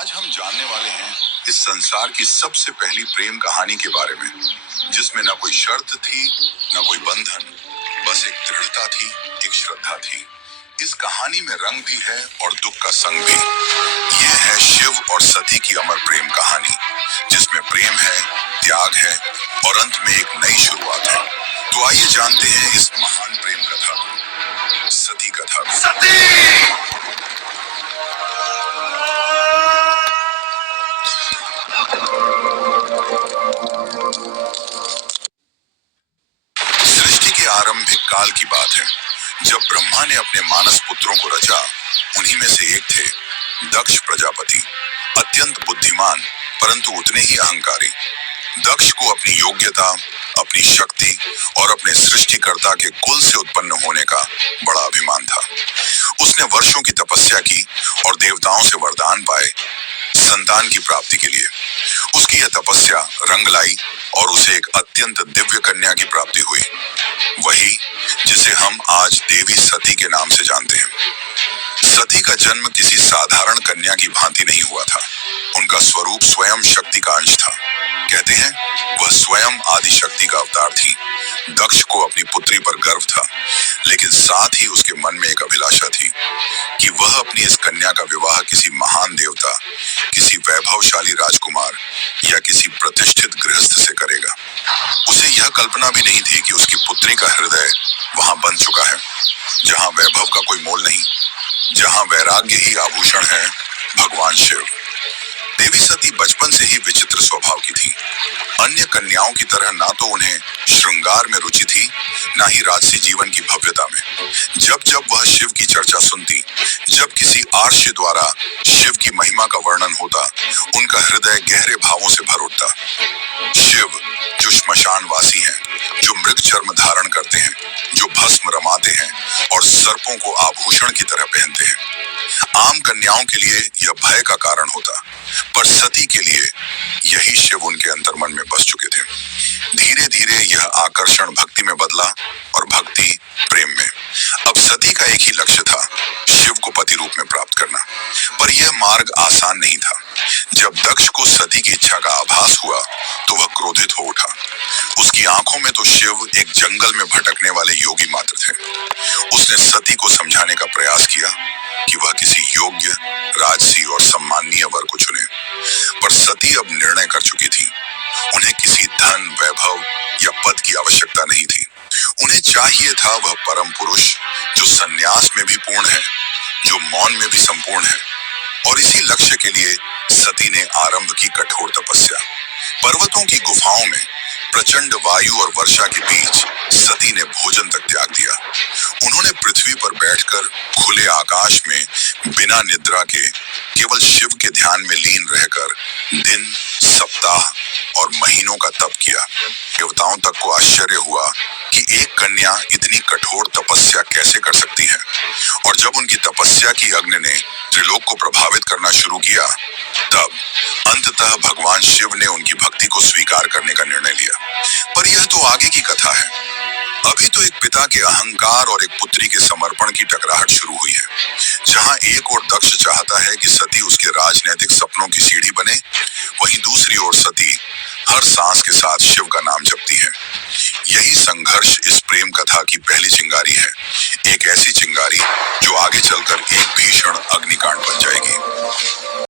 आज हम जानने वाले हैं इस संसार की सबसे पहली प्रेम कहानी के बारे में, जिसमें न कोई शर्त थी, न कोई बंधन, बस एक दृढ़ता थी, एक श्रद्धा थी। इस कहानी में रंग भी है और दुख का संग भी। ये है शिव और सती की अमर प्रेम कहानी, जिसमें प्रेम है, त्याग है और अंत में एक नई शुरुआत है। तो आइए जानते हैं इस महान प्रेम कथा को, सती कथा को। सृष्टि के आरंभिक काल की बात है, जब ब्रह्मा ने अपने मानस पुत्रों को रचा। उन्हीं में से एक थे दक्ष प्रजापति, अत्यंत बुद्धिमान परंतु उतने ही अहंकारी। दक्ष को अपनी योग्यता, अपनी शक्ति और अपने सृष्टिकर्ता के कुल से उत्पन्न होने का बड़ा अभिमान था। उसने वर्षों की तपस्या की और देवताओं से वरदान पाए संतान की प्राप्ति के लिए। उसकी यह तपस्या रंग लाई और उसे एक अत्यंत दिव्य कन्या की प्राप्ति हुई, वही जिसे हम आज देवी सती के नाम से जानते हैं। सती का जन्म किसी साधारण कन्या की भांति नहीं हुआ था। उनका स्वरूप स्वयं शक्ति का अंश था। कहते हैं वह स्वयं आदि शक्ति का अवतार थी। दक्ष को अपनी पुत्री पर गर्व था, लेकिन साथ ही उसके मन में एक अभिलाषा थी कि वह अपनी इस कन्या का विवाह किसी महान देवता, किसी वैभवशाली राजकुमार या किसी प्रतिष्ठित गृहस्थ से करेगा। उसे यह कल्पना भी नहीं थी कि उसकी पुत्री का हृदय वहां बन चुका है, जहां वैभव का कोई मोल नहीं, जहां वैराग्य ही आभूषण है, भगवान शिव। देवी सती बचपन से ही विचित्र स्वभाव की थी। अन्य कन्याओं की तरह ना तो उन्हें श्रृंगार में रुचि थी, ना ही राजसी जीवन की भव्यता में। जब जब वह शिव की चर्चा सुनती, जब किसी आर्ष्य द्वारा शिव की महिमा का वर्णन होता, उनका हृदय गहरे भावों से भर उठता। शिव जो श्मशानवासी हैं, जो मृग चर्म धारण करते हैं, जो भस्म रमाते हैं और सर्पों को आभूषण की तरह पहनते हैं, आम कन्याओं के लिए यह भय का कारण होता, पर सती के लिए यही शिव उनके अंतर्मन में बस चुके थे। धीरे धीरे यह आकर्षण भक्ति में बदला और भक्ति प्रेम में। अब सती का एक ही लक्ष्य था, शिव को पति रूप में प्राप्त करना। पर यह मार्ग आसान नहीं था। जब दक्ष को सती की इच्छा का आभास हुआ तो वह क्रोधित हो उठा। उसकी आंखों में तो शिव एक जंगल में भटकने वाले योगी मात्र थे। उसने सती को समझाने का प्रयास किया कि वह किसी योग्य, राजसी और सम्माननीय वर को चुने, पर सती अब निर्णय कर चुकी थी। उन्हें किसी धन, वैभव या पद की आवश्यकता नहीं थी। उन्हें चाहिए था वह परम पुरुष जो संन्यास में भी पूर्ण है, जो मौन में भी संपूर्ण है। और इसी लक्ष्य के लिए सती ने आरंभ की कठोर तपस्या। पर्वतों की गुफाओं में प्रचंड वायु और वर्षा के बीच सती ने भोजन तक त्याग दिया। उन्होंने पृथ्वी पर बैठकर खुले आकाश में बिना निद्रा के केवल शिव के ध्यान में लीन रहकर दिन, सप्ताह और महीनों का तप किया। देवताओं तक को आश्चर्य हुआ कि एक कन्या इतनी कठोर तपस्या कैसे कर सकती है। और जब उनकी तपस्या की अग्नि ने त्रिलोक को प्रभावित करना शुरू किया, तब अंततः भगवान शिव ने उनकी भक्ति को स्वीकार करने का निर्णय लिया। पर यह तो आगे की कथा है। अभी तो एक पिता के अहंकार और एक पुत्री के समर्पण की टकराहट शुरू हुई है। जहां एक ओर दक्ष चाहता है कि सती उसके राजनैतिक सपनों की सीढ़ी बने, वहीं दूसरी ओर सती हर सांस के साथ शिव का नाम जपती है। यही संघर्ष इस प्रेम कथा की पहली चिंगारी है, एक ऐसी चिंगारी जो आगे चलकर एक भीषण अग्निकांड बन जाएगी।